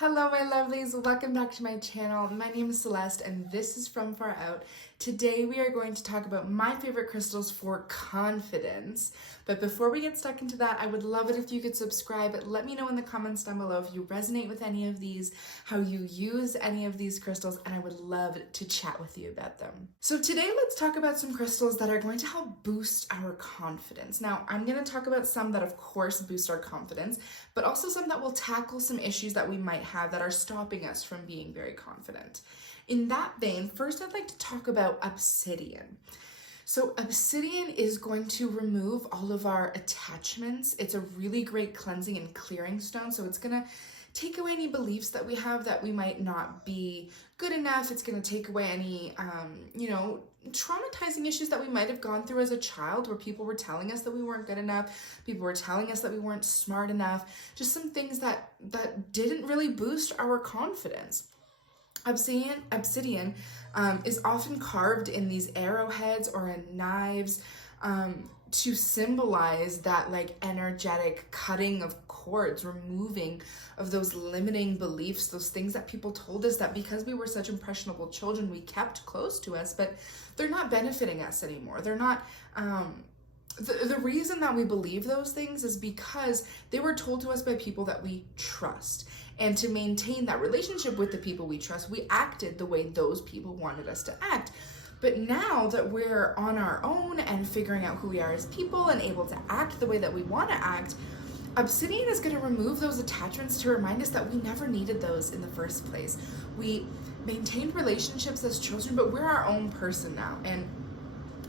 Hello my lovelies, welcome back to my channel. My name is Celeste and this is From Far Out. Today we are going to talk about my favorite crystals for confidence. But before we get stuck into that, I would love it if you could subscribe. Let me know in the comments down below if you resonate with any of these, how you use any of these crystals, and I would love to chat with you about them. So today let's talk about some crystals that are going to help boost our confidence. Now I'm going to talk about some that of course boost our confidence, but also some that will tackle some issues that we might have that are stopping us from being very confident. In that vein, first I'd like to talk about Obsidian. So Obsidian is going to remove all of our attachments. It's a really great cleansing and clearing stone. So it's going to take away any beliefs that we have that we might not be good enough. It's going to take away any, traumatizing issues that we might have gone through as a child, where people were telling us that we weren't good enough. People were telling us that we weren't smart enough. Just some things that didn't really boost our confidence. Obsidian is often carved in these arrowheads or in knives to symbolize that like energetic cutting of cords, removing of those limiting beliefs, those things that people told us that because we were such impressionable children we kept close to us, but they're not benefiting us anymore. They're not the reason that we believe those things is because they were told to us by people that we trust. And to maintain that relationship with the people we trust, we acted the way those people wanted us to act. But now that we're on our own and figuring out who we are as people and able to act the way that we want to act, Obsidian is going to remove those attachments to remind us that we never needed those in the first place. We maintained relationships as children, but we're our own person now, and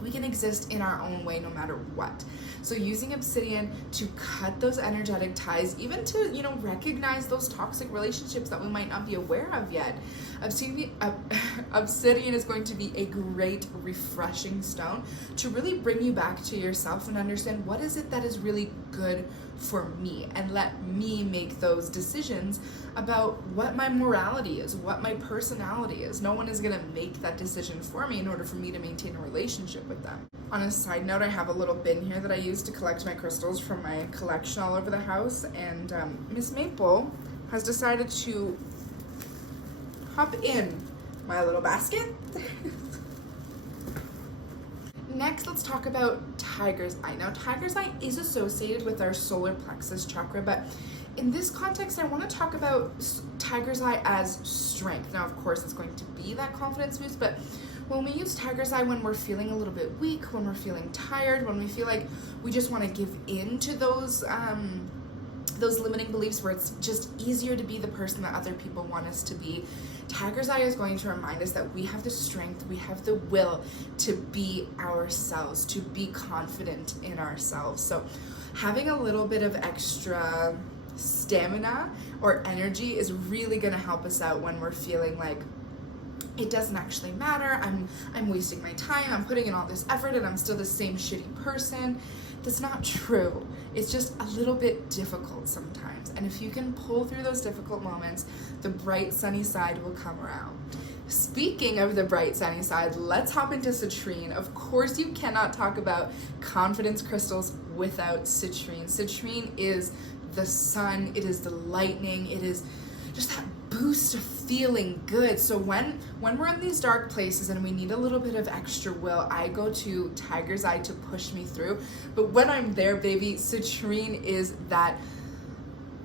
we can exist in our own way no matter what. So using Obsidian to cut those energetic ties, even to, recognize those toxic relationships that we might not be aware of yet. Obsidian is going to be a great refreshing stone to really bring you back to yourself and understand what is it that is really good for me, and let me make those decisions about what my morality is, what my personality is. No one is going to make that decision for me in order for me to maintain a relationship with them. On a side note, I have a little bin here that I use to collect my crystals from my collection all over the house, and Miss Maple has decided to hop in my little basket. Next, let's talk about Tiger's Eye. Now, Tiger's Eye is associated with our solar plexus chakra, but in this context, I want to talk about Tiger's Eye as strength. Now, of course, it's going to be that confidence boost, but when we use Tiger's Eye when we're feeling a little bit weak, when we're feeling tired, when we feel like we just want to give in to those limiting beliefs where it's just easier to be the person that other people want us to be, Tiger's Eye is going to remind us that we have the strength, we have the will to be ourselves, to be confident in ourselves. So having a little bit of extra stamina or energy is really going to help us out when we're feeling like it doesn't actually matter, I'm wasting my time, I'm putting in all this effort and I'm still the same shitty person. That's not true. It's just a little bit difficult sometimes. And if you can pull through those difficult moments, the bright sunny side will come around. Speaking of the bright sunny side, let's hop into Citrine. Of course, you cannot talk about confidence crystals without Citrine. Citrine is the sun, it is the lightning, it is just that boost of feeling good. So when we're in these dark places and we need a little bit of extra will, I go to Tiger's Eye to push me through. But when I'm there, baby, Citrine is that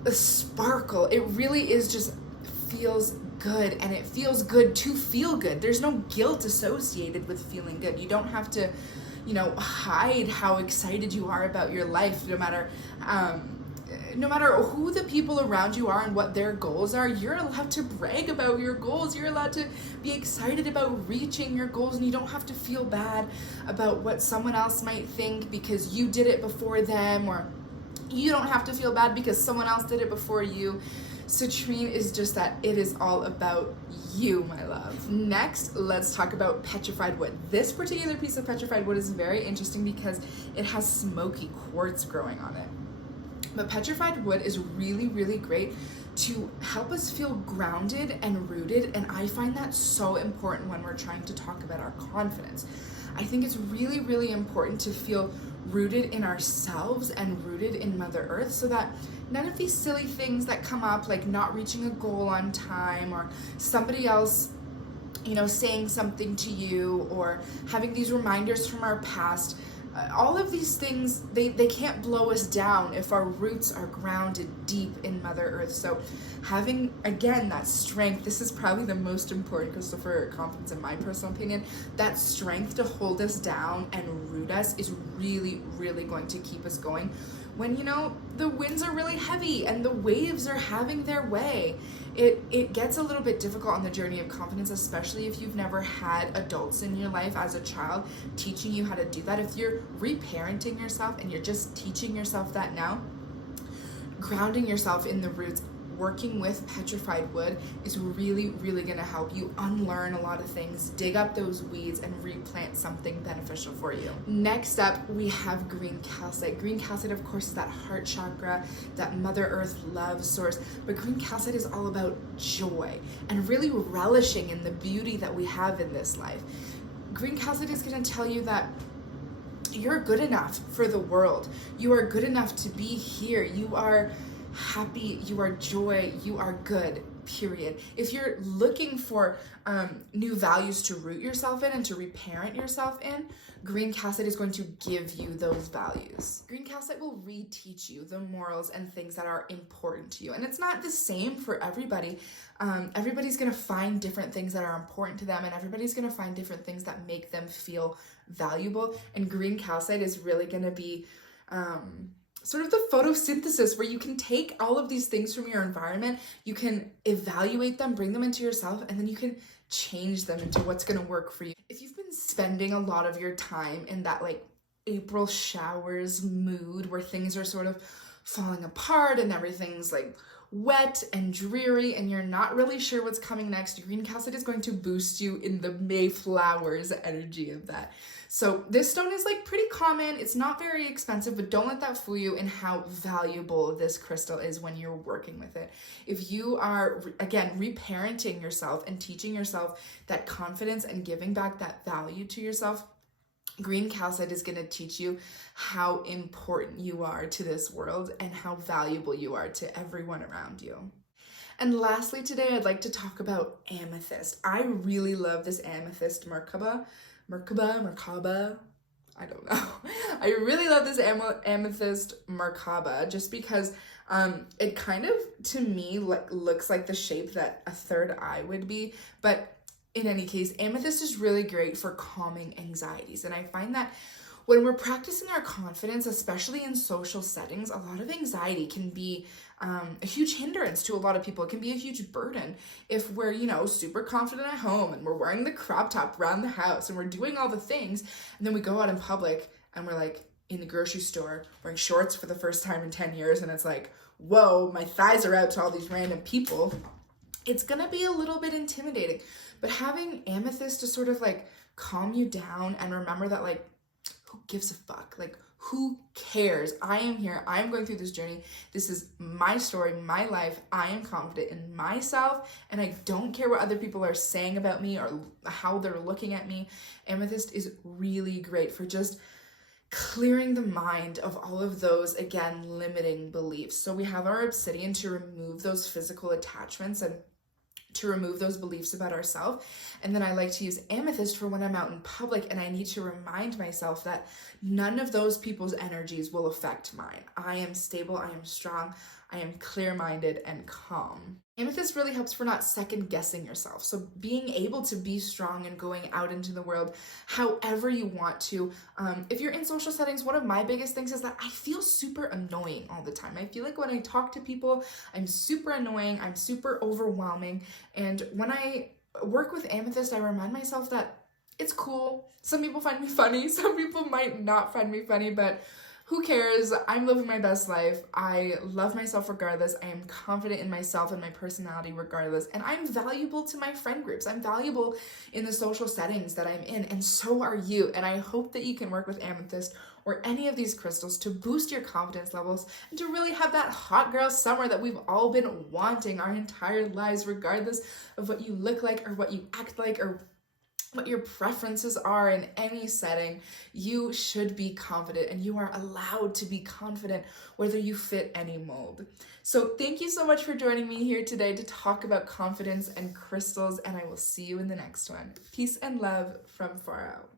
sparkle. It really is just feels good, and it feels good to feel good. There's no guilt associated with feeling good. You don't have to, hide how excited you are about your life, no matter who the people around you are and what their goals are. You're allowed to brag about your goals. You're allowed to be excited about reaching your goals, and you don't have to feel bad about what someone else might think because you did it before them, or you don't have to feel bad because someone else did it before you. Citrine is just that. It is all about you, my love. Next, let's talk about Petrified Wood. This particular piece of Petrified Wood is very interesting because it has smoky quartz growing on it. But Petrified Wood is really, really great to help us feel grounded and rooted, and I find that so important when we're trying to talk about our confidence. I think it's really, really important to feel rooted in ourselves and rooted in Mother Earth, so that None of these silly things that come up, like not reaching a goal on time, or somebody else, saying something to you, or having these reminders from our past. All of these things, they can't blow us down if our roots are grounded deep in Mother Earth. So having, again, that strength, this is probably the most important crystal for confidence in my personal opinion. That strength to hold us down and root us is really, really going to keep us going when, the winds are really heavy and the waves are having their way. It gets a little bit difficult on the journey of confidence, especially if you've never had adults in your life as a child teaching you how to do that. If you're reparenting yourself and you're just teaching yourself that now, grounding yourself in the roots, working with Petrified Wood is really, really going to help you unlearn a lot of things, dig up those weeds, and replant something beneficial for you. Next up, we have green calcite. Green calcite, of course, is that heart chakra, that Mother Earth love source. But green calcite is all about joy and really relishing in the beauty that we have in this life. Green calcite is going to tell you that you're good enough for the world. You are good enough to be here. You are happy, you are joy, you are good, period. If you're looking for new values to root yourself in and to reparent yourself in, green calcite is going to give you those values. Green calcite will reteach you the morals and things that are important to you. And it's not the same for everybody. Everybody's going to find different things that are important to them, and everybody's going to find different things that make them feel valuable. And green calcite is really going to be sort of the photosynthesis where you can take all of these things from your environment, you can evaluate them, bring them into yourself, and then you can change them into what's going to work for you. If you've been spending a lot of your time in that like April showers mood where things are sort of falling apart and everything's like wet and dreary and you're not really sure what's coming next, green calcite is going to boost you in the Mayflowers energy of that. So this stone is like pretty common. It's not very expensive, but don't let that fool you in how valuable this crystal is when you're working with it. If you are, again, reparenting yourself and teaching yourself that confidence and giving back that value to yourself, green calcite is going to teach you how important you are to this world and how valuable you are to everyone around you. And lastly today, I'd like to talk about amethyst. I really love this amethyst Merkaba, I don't know. I really love this amethyst Merkaba just because it kind of, to me, looks like the shape that a third eye would be. But in any case, amethyst is really great for calming anxieties. And I find that when we're practicing our confidence, especially in social settings, a lot of anxiety can be a huge hindrance to a lot of people. It can be a huge burden if we're, super confident at home and we're wearing the crop top around the house and we're doing all the things. And then we go out in public and we're like in the grocery store wearing shorts for the first time in 10 years. And it's like, whoa, my thighs are out to all these random people. It's going to be a little bit intimidating. But having amethyst to sort of like calm you down and remember that like, who gives a fuck? Like, who cares? I am here. I am going through this journey. This is my story, my life. I am confident in myself, and I don't care what other people are saying about me or how they're looking at me. Amethyst is really great for just clearing the mind of all of those, again, limiting beliefs. So we have our obsidian to remove those physical attachments and to remove those beliefs about ourselves. And then I like to use amethyst for when I'm out in public and I need to remind myself that none of those people's energies will affect mine. I am stable, I am strong, I am clear-minded and calm. Amethyst really helps for not second guessing yourself. So being able to be strong and going out into the world however you want to. If you're in social settings, one of my biggest things is that I feel super annoying all the time. I feel like when I talk to people, I'm super annoying, I'm super overwhelming. And when I work with amethyst, I remind myself that it's cool. Some people find me funny, some people might not find me funny, but who cares? I'm living my best life. I love myself regardless. I am confident in myself and my personality regardless. And I'm valuable to my friend groups. I'm valuable in the social settings that I'm in, and so are you. And I hope that you can work with amethyst or any of these crystals to boost your confidence levels and to really have that hot girl summer that we've all been wanting our entire lives, regardless of what you look like or what you act like or what your preferences are in any setting, you should be confident, and you are allowed to be confident whether you fit any mold. So thank you so much for joining me here today to talk about confidence and crystals, and I will see you in the next one. Peace and love from far out.